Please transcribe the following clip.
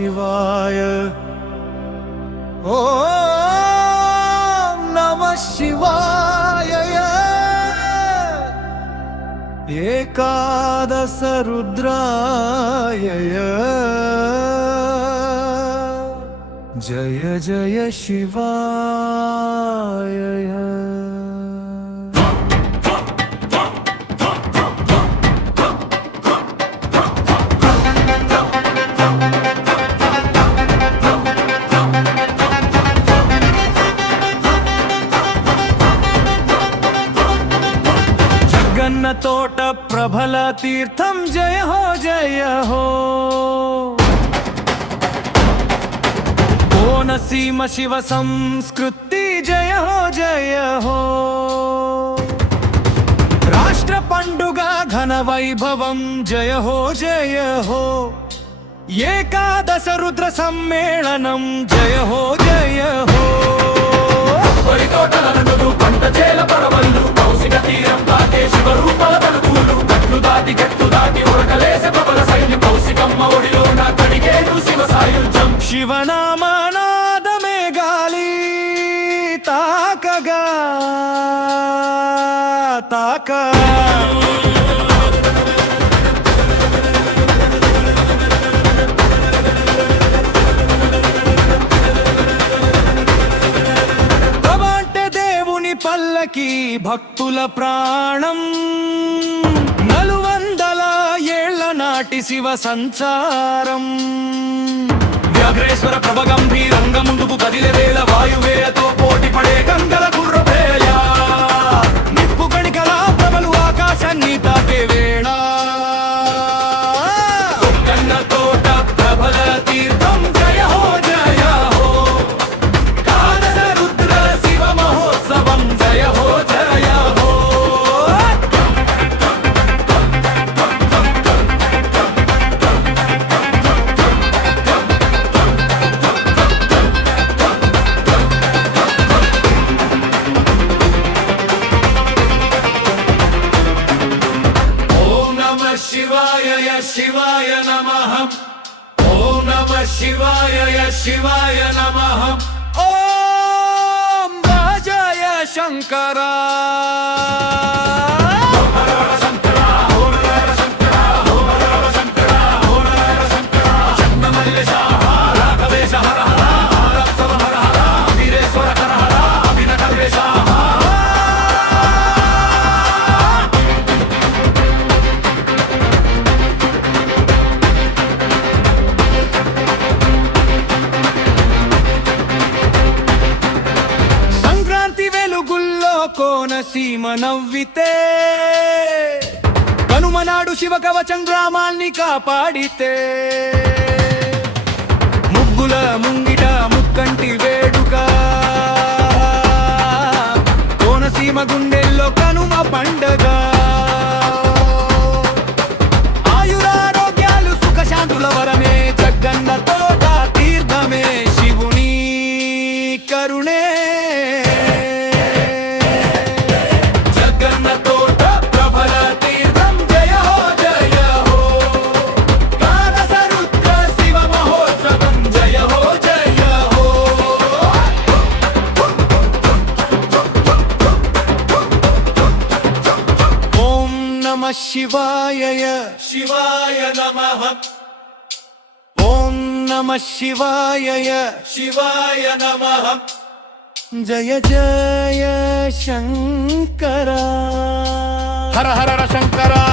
शिवाय ॐ नमः शिवाय एकादश रुद्राय जय जय शिवाय जगन्न तोट प्रबल तीर्थम जय हो कोनसीम शिव संस्कृति जय हो राष्ट्र पंडुग घन वैभवं जय हो एकादश रुद्र सम्मेलनं जय हो పంట చేల పరవళ్ళు కౌశిక తీరం దాటే శివరూపాల తలుపులు గట్లు దాటి గట్టు దాటి ఉరకలేసే ప్రబల సైన్యం కౌశికమ్మ ఒడిలో నా కడిగేను శివ సాయుధ్యం శివనామనాదమే గాలి తాకగా పల్లకి భక్తుల ప్రాణం నలువందల ఏళ్ల నాటి శివ సంచారం వ్యాఘ్రేశ్వర ప్రభ గంభీరంగ ముందుకు కదిలే వేళ వాయువేలతో పోటీ పడే గంగల గుర్రపేయ నిప్పు కణికల ప్రభలు ఆకాశాన్ని తాకే వేళ గంగన్న తోట ప్రభల తీర్థం జయ హో కాదశ రుద్ర శివ మహోత్సవం జయ హో शिवाय नमः ओम नमः शिवाय नमः ओम जय शंकरा కోనసీమ నవ్వితే కనుమనాడు శివ కవచం గ్రామాల్ని కాపాడితే ముగ్గుల ముంగిట ముక్కంటి వేడుక కోనసీమ గుండెల్లో కనుమ పండగ ఆయురారోగ్యాలు సుఖశాంతుల వరమే జగన్న తోట తీర్థమే శివుని కరుణే शिवाय नमः ओम नमः शिवाय नमः जय जय शंकरा हर हर शंकरा